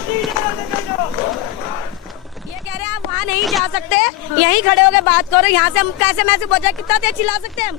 ये कह रहे हैं आप वहाँ नहीं जा सकते, यहीं खड़े होकर बात करो। यहाँ से हम कैसे मैसेज पहुँचा, कितना तेज चिल्ला सकते हैं हम?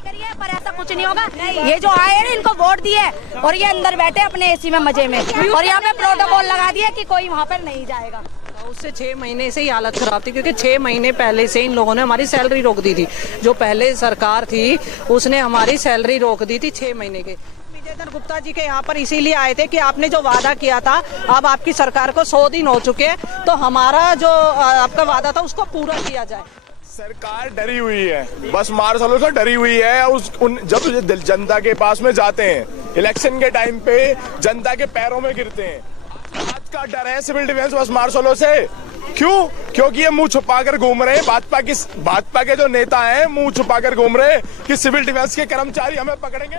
करिए, पर ऐसा कुछ नहीं होगा। ये जो आए हैं इनको वोट दिए और ये अंदर बैठे अपने एसी में मजे में, और यहाँ पे प्रोटोकॉल लगा दिया कि कोई वहाँ पर नहीं जाएगा। उससे 6 महीने से ही हालत खराब थी, क्योंकि 6 महीने पहले से इन लोगों ने हमारी सैलरी रोक दी थी। जो पहले सरकार थी उसने हमारी सैलरी रोक दी थी 6 महीने के। विजयेंद्र गुप्ता जी के यहाँ पर इसीलिए आए थे कि आपने जो वादा किया था, अब आपकी सरकार को 100 दिन हो चुके हैं, तो हमारा जो आपका वादा था उसको पूरा किया जाए। सरकार डरी हुई है, बस मार्शलों से डरी हुई है। जब जनता के पास में जाते हैं इलेक्शन के टाइम पे, जनता के पैरों में गिरते हैं। आज का डर है सिविल डिफेंस बस मार्शलों से। क्यों? क्योंकि ये मुंह छुपा कर घूम रहे हैं। भाजपा के जो नेता हैं मुंह छुपा कर घूम रहे हैं कि सिविल डिफेंस के कर्मचारी हमें पकड़ेंगे।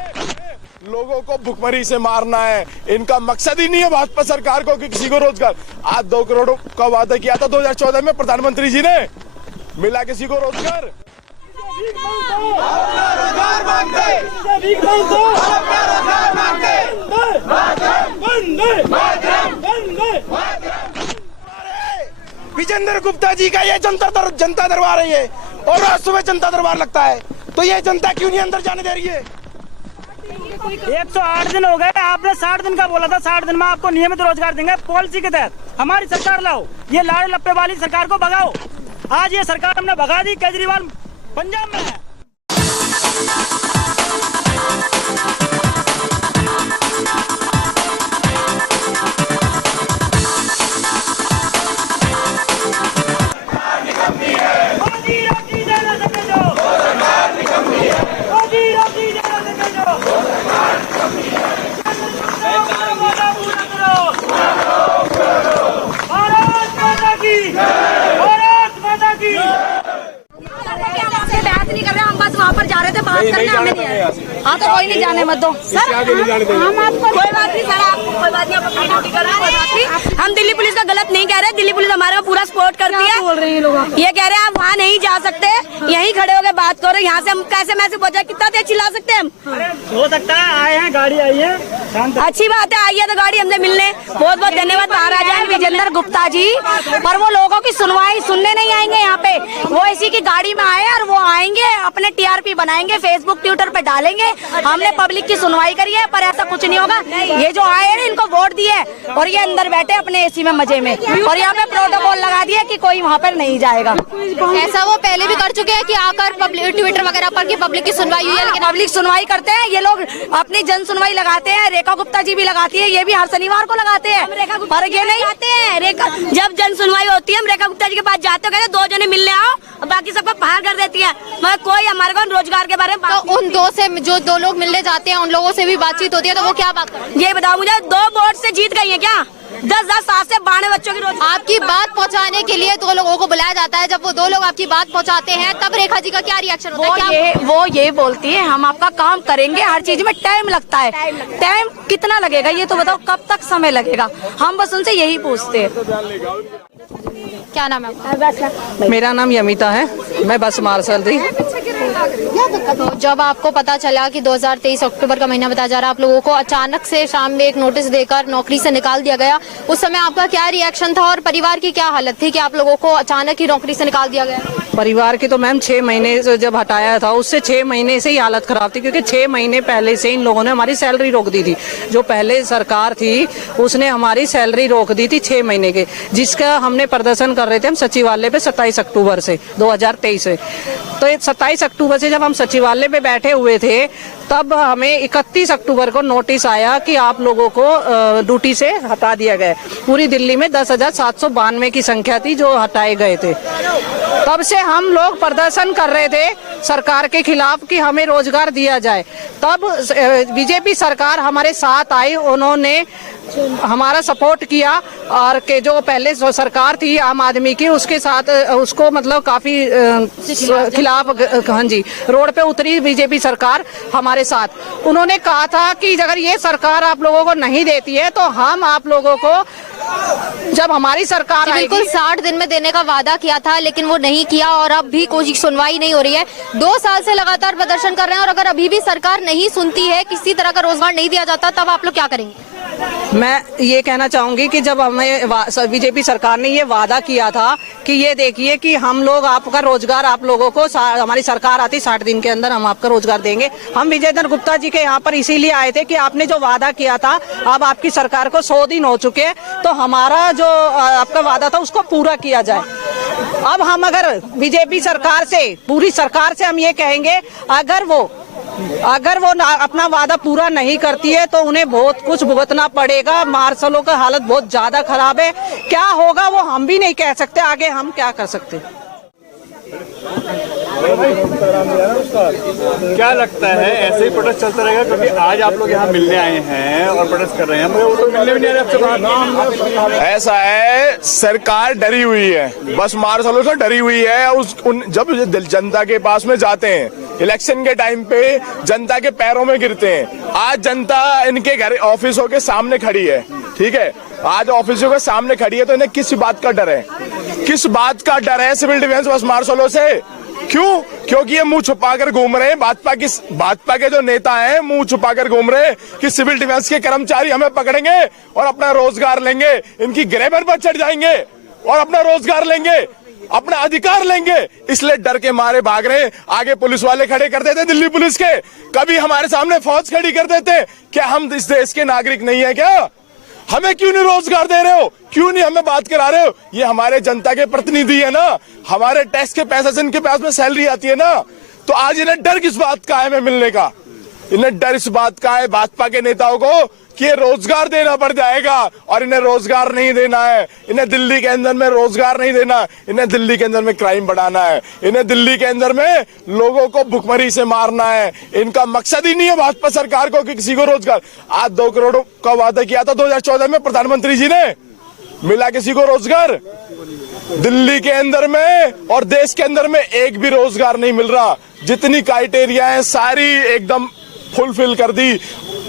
लोगों को भुखमरी से मारना है, इनका मकसद ही नहीं है भाजपा सरकार को कि किसी को रोजगार। आज 2 करोड़ का वादा किया था 2014 में प्रधानमंत्री जी ने, मिला किसी को रोजगार? विजेंद्र गुप्ता जी का ये जनता दरबार है ये, और रोज सुबह जनता दरबार लगता है, तो ये जनता क्यों नहीं अंदर जाने दे रही है? 108 दिन हो गए, आपने 60 दिन का बोला था। 60 दिन में आपको नियमित रोजगार देंगे पॉलिसी के तहत। हमारी सरकार लाओ, ये लाड़े लप्पे वाली सरकार को भगाओ। आज ये सरकार हमने भगा दी, केजरीवाल पंजाब में है। वहाँ पर जा रहे थे बात करने, हमें नहीं आया। हाँ तो कोई नहीं जाने मत दो सर, हम आपको कोई बात नहीं सर, आपको कोई बात नहीं, आप अपनी ड्यूटी कर रहे हैं, कोई बात नहीं। हम दिल्ली पुलिस का गलत नहीं कह रहे, दिल्ली पुलिस हमारे को पूरा सपोर्ट करती है। बोल रहे हैं लोग, ये कह रहे हैं आप वहाँ नहीं जा सकते, यहीं खड़े होकर बात करो। यहाँ से हम कैसे मैसेज पहुँचा, कितना तेज चिल्ला सकते हैं हम? हो सकता है आए हैं, गाड़ी आई है, अच्छी बात है, आइए तो गाड़ी हमसे मिलने। बहुत बहुत धन्यवाद महाराजा विजेंद्र गुप्ता जी, पर वो लोगों की सुनवाई सुनने नहीं आएंगे यहाँ पे। वो इसी की गाड़ी में आए और वो आएंगे, अपने टीआरपी बनाएंगे, फेसबुक ट्विटर पे डालेंगे। हमने पब्लिक की सुनवाई करी है, पर ऐसा कुछ नहीं होगा। ये जो आए हैं इनको वोट दिए और ये अंदर बैठे अपने एसी में मजे में, और यहाँ पे प्रोटोकॉल लगा दिया कि कोई वहाँ पर नहीं जाएगा। ऐसा वो पहले भी कर चुके हैं कि आकर ट्विटर वगैरह पर की पब्लिक की सुनवाई हुई है, लेकिन पब्लिक सुनवाई करते हैं। ये लोग अपनी जन सुनवाई लगाते हैं, रेखा गुप्ता जी भी लगाती है, ये भी हर शनिवार को लगाते हैं, पर ये नहीं आते हैं। जब जन सुनवाई होती है हम रेखा गुप्ता जी के पास जाते हैं, कहते 2 जने मिलने आओ, और बाकी सबको बाहर कर देती है। मगर कोई हमारे को रोजगार के बारे में तो उन 2 से जो 2 लोग मिलने जाते हैं उन लोगों से भी बातचीत होती है, तो वो क्या बात करते हैं? ये बताओ मुझे, 2 वोट से जीत गई है क्या? 10,000 से 92 बच्चों की रोजगार। आपकी बात पहुंचाने के लिए 2 लोगों को बुलाया जाता है, जब वो 2 लोग आपकी बात पहुंचाते हैं तब रेखा जी का क्या रिएक्शन होता है? वो ये बोलती है हम आपका काम करेंगे, हर चीज में टाइम लगता है। टाइम कितना लगेगा ये तो बताओ, कब तक समय लगेगा? हम बस उनसे यही पूछते हैं। क्या नाम है आपका? मेरा नाम यमिता है, मैं बस मार्शल थी। तो जब आपको पता चला कि 2023 अक्टूबर का महीना बताया जा रहा है, आप लोगों को अचानक से शाम में एक नोटिस देकर नौकरी से निकाल दिया गया, उस समय आपका क्या रिएक्शन था और परिवार की क्या हालत थी कि आप लोगों को अचानक ही नौकरी से निकाल दिया गया? परिवार की तो मैम 6 महीने से जब हटाया था उससे 6 महीने से ही हालत खराब थी, क्योंकि 6 महीने पहले से इन लोगों ने हमारी सैलरी रोक दी थी। जो पहले सरकार थी उसने हमारी सैलरी रोक दी थी 6 महीने के, जिसका हमने प्रदर्शन कर रहे थे हम सचिवालय पे 27 अक्टूबर से 2023 से। तो 27 अक्टूबर से जब हम सचिवालय पे बैठे हुए थे तब हमें 31 अक्टूबर को नोटिस आया कि आप लोगों को ड्यूटी से हटा दिया गया। पूरी दिल्ली में 10,792 की संख्या थी जो हटाए गए थे। तब से हम लोग प्रदर्शन कर रहे थे सरकार के खिलाफ कि हमें रोजगार दिया जाए। तब बीजेपी सरकार हमारे साथ आई, उन्होंने हमारा सपोर्ट किया, और के जो पहले सरकार थी आम आदमी की उसके साथ उसको मतलब काफी खिलाफ, हाँ जी, रोड पे उतरी बीजेपी सरकार हमारे साथ। उन्होंने कहा था कि अगर ये सरकार आप लोगों को नहीं देती है तो हम आप लोगों को, जब हमारी सरकार बिल्कुल 60 दिन में देने का वादा किया था लेकिन वो नहीं किया, और अब भी कोई सुनवाई नहीं हो रही है। 2 साल से लगातार प्रदर्शन कर रहे हैं, और अगर अभी भी सरकार नहीं सुनती है, किसी तरह का रोजगार नहीं दिया जाता, तब आप लोग क्या करेंगे? मैं ये कहना चाहूंगी कि जब हमें बीजेपी सरकार ने ये वादा किया था कि ये देखिए कि हम लोग आपका रोजगार, आप लोगों को हमारी सरकार आती 60 दिन के अंदर हम आपका रोजगार देंगे। हम विजयेंद्र गुप्ता जी के यहाँ पर इसीलिए आए थे कि आपने जो वादा किया था, अब आपकी सरकार को 100 दिन हो चुके हैं, तो हमारा जो आपका वादा था उसको पूरा किया जाए। अब हम अगर बीजेपी सरकार से, पूरी सरकार से हम ये कहेंगे, अगर वो अपना वादा पूरा नहीं करती है तो उन्हें बहुत कुछ भुगतना पड़ेगा। मार्शलों का हालत बहुत ज्यादा खराब है, क्या होगा वो हम भी नहीं कह सकते, आगे हम क्या कर सकते। क्या लगता है ऐसे ही प्रोटेस्ट चलता रहेगा? क्योंकि आज आप लोग यहाँ मिलने आए हैं और प्रोटेस्ट कर रहे हैं, मगर वो तो मिलने भी नहीं आ रहे। ऐसा है, सरकार डरी हुई है, बस मार्शलों से डरी हुई है। जब जनता के पास में जाते हैं, इलेक्शन के टाइम पे जनता के पैरों में गिरते हैं। आज जनता इनके घर ऑफिसों के सामने खड़ी है, ठीक है, आज ऑफिसों के सामने खड़ी है, तो इन्हें किस बात का डर है? किस बात का डर है सिविल डिफेंस बस मार्शलों से? क्यों? क्योंकि ये मुंह छुपाकर घूम रहे हैं, भाजपा के जो नेता हैं मुंह छुपाकर घूम रहे हैं कि सिविल डिफेंस के कर्मचारी हमें पकड़ेंगे और अपना रोजगार लेंगे, इनकी गिरफ्तारी पर चढ़ जाएंगे और अपना रोजगार लेंगे, अपना अधिकार लेंगे, इसलिए डर के मारे भाग रहे हैं। आगे पुलिस वाले खड़े कर देते, दिल्ली पुलिस के, कभी हमारे सामने फौज खड़ी कर देते। क्या हम इस देश के नागरिक नहीं है क्या? हमें क्यों नहीं रोजगार दे रहे हो? क्यों नहीं हमें बात करा रहे हो? ये हमारे जनता के प्रतिनिधि है ना, हमारे टैक्स के पैसे से इनके पास में सैलरी आती है ना, तो आज इन्हें डर किस बात का है हमें मिलने का? इन्हें डर इस बात का है भाजपा के नेताओं को कि ये रोजगार देना पड़ जाएगा, और इन्हें रोजगार नहीं देना है। इन्हें दिल्ली के अंदर में रोजगार नहीं देना, इन्हें दिल्ली के अंदर में क्राइम बढ़ाना है, इन्हें दिल्ली के अंदर में लोगों को भुखमरी से मारना है। इनका मकसद ही नहीं है भाजपा सरकार को कि किसी को रोजगार। आज 2 करोड़ का वादा किया था 2014 में प्रधानमंत्री जी ने, मिला किसी को रोजगार? दिल्ली के अंदर में और देश के अंदर में एक भी रोजगार नहीं मिल रहा। जितनी क्राइटेरिया है सारी एकदम फुलफिल कर दी,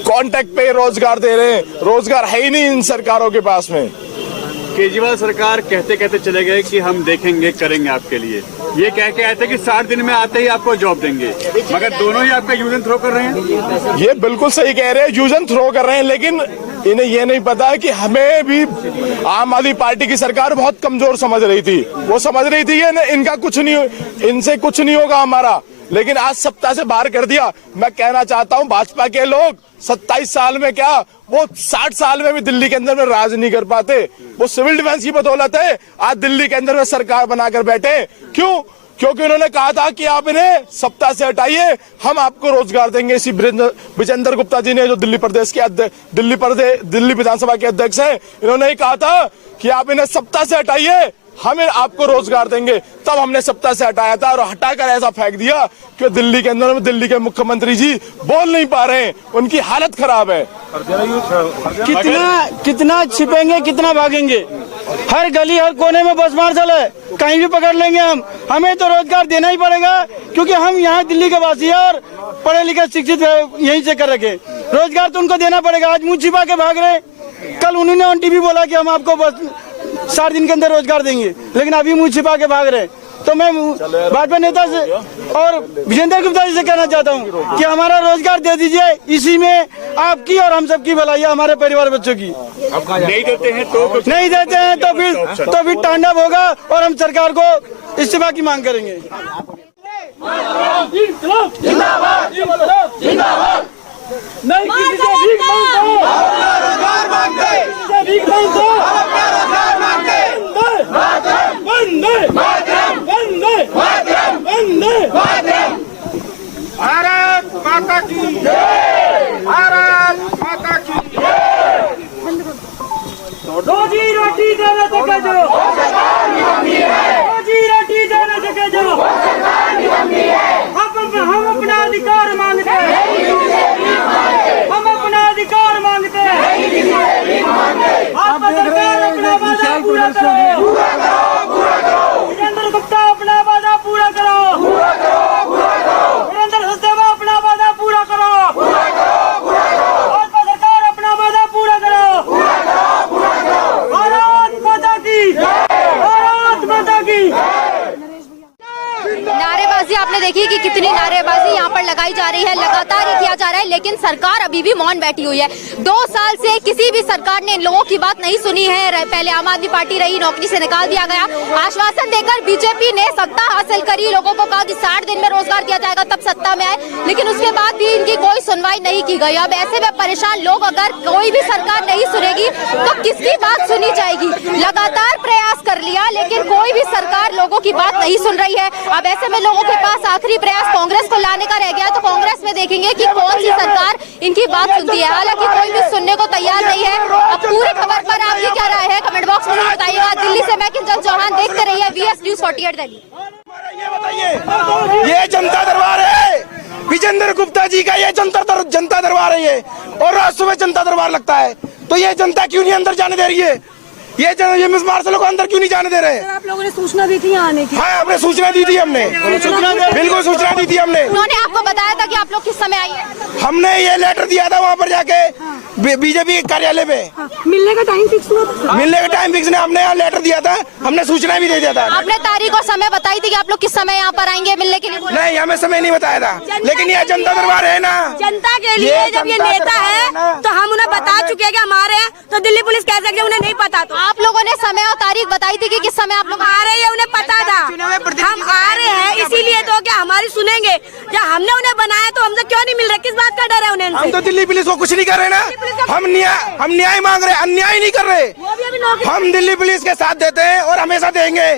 कॉन्ट्रैक्ट पे रोजगार दे रहे हैं, रोजगार है ही नहीं इन सरकारों के पास में। केजरीवाल सरकार कहते कहते चले गए कि हम देखेंगे, करेंगे आपके लिए, ये कह के आए थे कि 60 दिन में आते ही आपको जॉब देंगे, मगर दोनों ही आपका यूज एंड थ्रो कर रहे हैं। ये बिल्कुल सही कह रहे हैं, यूज एंड थ्रो कर रहे हैं, लेकिन इन्हें ये नहीं पता है कि हमें भी आम आदमी पार्टी की सरकार बहुत कमजोर समझ रही थी। वो समझ रही थी ये इनका कुछ नहीं, इनसे कुछ नहीं होगा हमारा, लेकिन आज सत्ता से बाहर कर दिया। मैं कहना चाहता हूं भाजपा के लोग 27 साल में क्या, वो 60 साल में भी दिल्ली के अंदर में राज नहीं कर पाते। वो सिविल डिफेंस की बदौलत है आज दिल्ली के अंदर में सरकार बनाकर बैठे। क्यों? क्योंकि उन्होंने कहा था कि आप इन्हें सत्ता से हटाइए, हम आपको रोजगार देंगे। इसी विजेंद्र गुप्ता जी ने, जो दिल्ली प्रदेश के दिल्ली विधानसभा के अध्यक्ष हैं, इन्होंने ही कहा था कि आप इन्हें सत्ता से हटाइए, हमें आपको रोजगार देंगे। तब हमने सत्ता से हटाया था और हटाकर ऐसा फेंक दिया कि दिल्ली के अंदर में दिल्ली के मुख्यमंत्री जी बोल नहीं पा रहे हैं, उनकी हालत खराब है। कितना छिपेंगे, कितना भागेंगे? हर गली हर कोने में बस मार्शल है, कहीं भी पकड़ लेंगे हम। हमें तो रोजगार देना ही पड़ेगा, क्योंकि हम यहाँ दिल्ली के वासी हैं और पढ़े लिखे शिक्षित यहीं से कर रखे। रोजगार तो उनको देना पड़ेगा। आज मुंह छिपा के भाग रहे, कल उन्होंने ऑन टीवी बोला कि हम आपको बस 60 दिन के अंदर रोजगार देंगे, लेकिन अभी मुंह छिपा के भाग रहे। तो मैं भाजपा नेता से और विजेंद्र गुप्ता जी से कहना चाहता हूँ कि हमारा रोजगार दे दीजिए, इसी में आपकी और हम सबकी भलाई है, हमारे परिवार बच्चों की। नहीं देते हैं तो नहीं देते हैं तो फिर तांडव होगा और हम सरकार को इस्तीफा की मांग करेंगे। नहीं किसी से भीख मांगो, अपना रोजगार मांगते, किसी से भीख मांगो, अपना रोजगार मांगते। वंदे मातरम, वंदे मातरम, वंदे मातरम। भारत माता की जय, भारत माता की जय। रोजी रोटी देने से कहो, रोजी रोटी देने से कहो, हम अपना अधिकार मांगते हैं, हम अपना अधिकार मांगते हैं। आप सरकार अपना वादा पूरा करो, विजेंद्र गुप्ता अपना वादा पूरा करो, वीरेंद्र सचदेवा अपना वादा पूरा करो, भाजपा सरकार अपना वादा पूरा करो। भारत माता की, भारत माता की। नारेबाजी आपने देखी कि कितनी नारेबाजी यहाँ पर लगाई जा रही है, लगातार ये किया जा रहा है, लेकिन सरकार अभी भी मौन बैठी हुई है। 2 साल से किसी भी सरकार ने इन लोगों की बात नहीं सुनी है। पहले आम आदमी पार्टी रही, नौकरी से निकाल दिया गया। आश्वासन देकर बीजेपी ने सत्ता हासिल करी, लोगों को कहा कि 60 दिन में रोजगार दिया जाएगा, तब सत्ता में आए, लेकिन उसके बाद भी इनकी कोई सुनवाई नहीं की गई। अब ऐसे में परेशान लोग, अगर कोई भी सरकार नहीं सुनेगी तो किसकी बात सुनी जाएगी? लगातार प्रयास कर लिया लेकिन कोई भी सरकार लोगों की बात नहीं सुन रही है। अब ऐसे में लोगों के पास आखिरी प्रयास कांग्रेस को लाने का रह गया, तो कांग्रेस में देखेंगे कि कौन सी सरकार इनकी बात सुनती है। हालांकि कोई भी सुनने को तैयार नहीं है। अब पूरी खबर पर आपकी क्या राय है, कमेंट बॉक्स में बताइएगा। दिल्ली से मैं किंजल चौहान, देखते रहिए VS News 48 दिल्ली। ये बताइए, ये जनता दरबार है, विजेंद्र गुप्ता जी का ये जनता दरबार है ये, और रात सुबह जनता दरबार लगता है, तो ये जनता क्यों नहीं अंदर जाने दे रही है? ये मिस मार्शल को अंदर क्यों नहीं जाने दे रहे? आप लोगों ने सूचना दी थी आने की? हाँ, हमने सूचना दी थी, हमने बिल्कुल सूचना दी थी हमने। उन्होंने आपको बताया था कि आप लोग किस समय आइए? हमने ये लेटर दिया था वहाँ पर जाके बीजेपी कार्यालय पे। मिलने का टाइम फिक्स हुआ? मिलने का टाइम फिक्स नहीं, हमने यहाँ लेटर दिया था, हमने सूचना भी दे दिया था। आपने तारीख और समय बताई थी कि आप लोग किस समय यहाँ पर आएंगे मिलने के लिए? नहीं, हमें समय नहीं बताया था, लेकिन ये जनता दरबार है ना, जनता के लिए। जब ये नेता है तो हम उन्हें बता चुके हैं कि हमारे हैं, तो दिल्ली पुलिस कह सकती है उन्हें नहीं पता। तो आप लोगों ने समय और तारीख बताई थी कि किस समय आप लोग आ रहे हैं, उन्हें पता था हम आ रहे हैं, इसीलिए तो क्या हमारी सुनेंगे? जब हमने उन्हें बनाया तो हमसे क्यों नहीं मिल रहा? किस बात का डर है उन्हें? हम तो दिल्ली पुलिस को कुछ नहीं कर रहे ना, हम न्याय मांग रहे, अन्याय नहीं कर रहे। हम दिल्ली पुलिस के साथ देते हैं और हमेशा देंगे,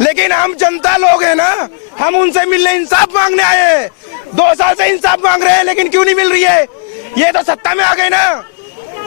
लेकिन हम जनता लोग हैं ना, हम उनसे मिलने इंसाफ मांगने आए हैं। 2 साल से इंसाफ मांग रहे हैं, लेकिन क्यों नहीं मिल रही है? ये तो सत्ता में आ गए ना,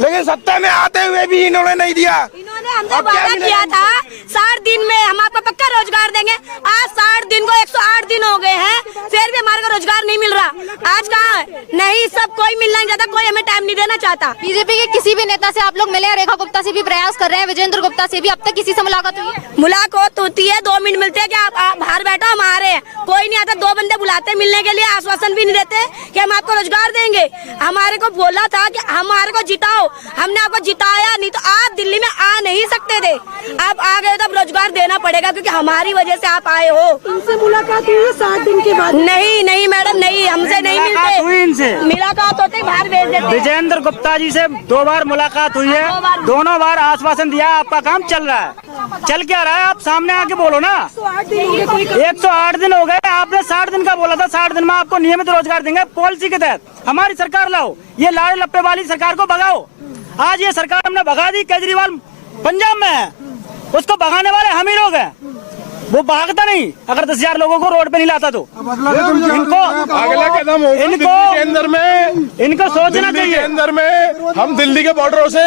लेकिन सत्ता में आते हुए भी इन्होंने नहीं दिया। इन्होंने हमसे वादा किया था 60 दिन में हम आपको पक्का रोजगार देंगे। आज 60 दिन को 108 दिन हो गए हैं, फिर भी हमारे को रोजगार नहीं मिल रहा। आज कहाँ है? नहीं, सब कोई मिलना नहीं चाहता, कोई हमें टाइम नहीं देना चाहता। बीजेपी के किसी भी नेता से आप लोग मिले? रेखा गुप्ता से भी प्रयास कर रहे हैं, विजेंद्र गुप्ता से भी, अब तक किसी से मुलाकात हुई है? मुलाकात होती है, 2 मिनट मिलते हैं कि आप बाहर बैठो, हम आ रहे हैं। कोई नहीं आता, 2 बंदे बुलाते हैं मिलने के लिए, आश्वासन भी नहीं देते कि हम आपको रोजगार देंगे। हमारे को बोला था कि हमारे को जिताओ, हमने आपको जिताया नहीं तो आप दिल्ली में आ नहीं सकते थे। आप आ गए तो अब रोजगार देना पड़ेगा, क्योंकि हमारी वजह से आप आए हो। इनसे मुलाकात हुई है 60 दिन के बाद? नहीं मैडम, नहीं, हमसे नहीं मिलते। हुई इनसे मुलाकात होते ही बाहर भेज देते। विजेंद्र गुप्ता जी से 2 बार मुलाकात हुई है, दोनों बार आश्वासन दिया आपका काम चल रहा है। चल क्या रहा है? आप सामने आके बोलो ना। 108 दिन हो गए, आपने 60 दिन का बोला था, 60 दिन में आपको नियमित रोजगार देंगे पॉलिसी के तहत। हमारी सरकार लाओ, ये लाड़े लप्पे वाली सरकार को भगाओ। आज ये सरकार हमने भगा दी, केजरीवाल पंजाब में है, उसको भगाने वाले हम ही लोग हैं। वो भागता नहीं, अगर 10,000 लोगों को रोड पे नहीं लाता तो। इनको अगला कदम होगा दिल्ली के अंदर में, इनको सोचना दिल्ली चाहिए। के अंदर में हम दिल्ली के बॉर्डरों से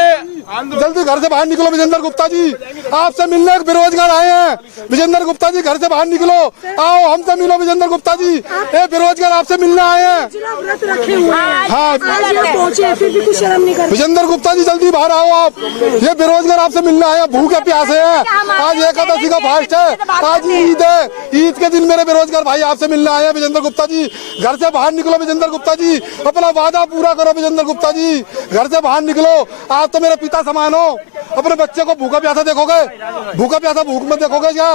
जल्दी घर से बाहर निकलो। विजेंद्र गुप्ता जी आपसे मिलने बेरोजगार आए हैं। विजेंद्र गुप्ता जी घर से बाहर निकलो, आओ हमसे मिलो। विजेंद्र गुप्ता जी ये बेरोजगार आपसे मिलने आए हैं। व्रत रखे हुए हैं, हाँ पहुंचे फिर भी कुछ शर्म नहीं करते। विजेंद्र गुप्ता जी जल्दी बाहर आओ आप। ये बेरोजगार आपसे मिलने आए हैं, भूखे प्यासे हैं। आज एकादशी का फास्ट है, आज ईद है, ईद के दिन मेरे बेरोजगार भाई आपसे मिलने आए हैं। विजेंद्र गुप्ता जी घर से बाहर निकलो। विजेंद्र गुप्ता जी अपना वादा पूरा करो। विजेंद्र गुप्ता जी घर से बाहर निकलो। आप तो मेरे पिता समान हो, अपने बच्चे को भूखा प्यासा देखोगे? भूखा प्यासा भूख में देखोगे क्या?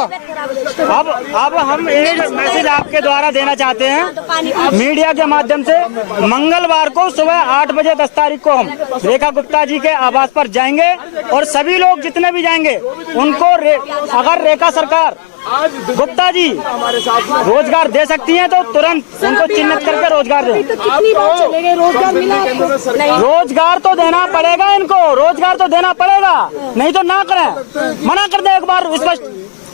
अब हम एक मैसेज आपके द्वारा देना चाहते हैं मीडिया के माध्यम से। मंगलवार को सुबह 8 बजे 10 तारीख को हम रेखा गुप्ता जी के आवास पर जाएंगे और सभी लोग जितने भी जाएंगे उनको अगर रेखा सरकार गुप्ता जी रोजगार दे सकती हैं तो तुरंत उनको चिन्हित करके रोजगार दें। कितनी बार चले गए, रोजगार मिला आपको? नहीं, रोजगार तो देना पड़ेगा इनको, रोजगार तो देना पड़ेगा, नहीं तो ना करें। मना कर दे एक बार स्पष्ट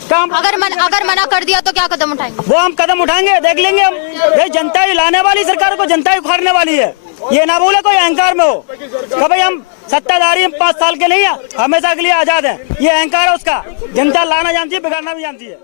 काम। अगर मना कर दिया तो क्या कदम उठाएंगे? वो हम कदम उठाएंगे, देख लेंगे हम। ये जनता ही लाने वाली सरकार को जनता ही उखाड़ने वाली है। ये ना बोले कोई अहंकार में हो कि भाई हम सत्ताधारी 5 साल के नहीं है, हमेशा के लिए आजाद है। ये अहंकार है उसका। जनता लाना जानती है, बिगाड़ना भी जानती है।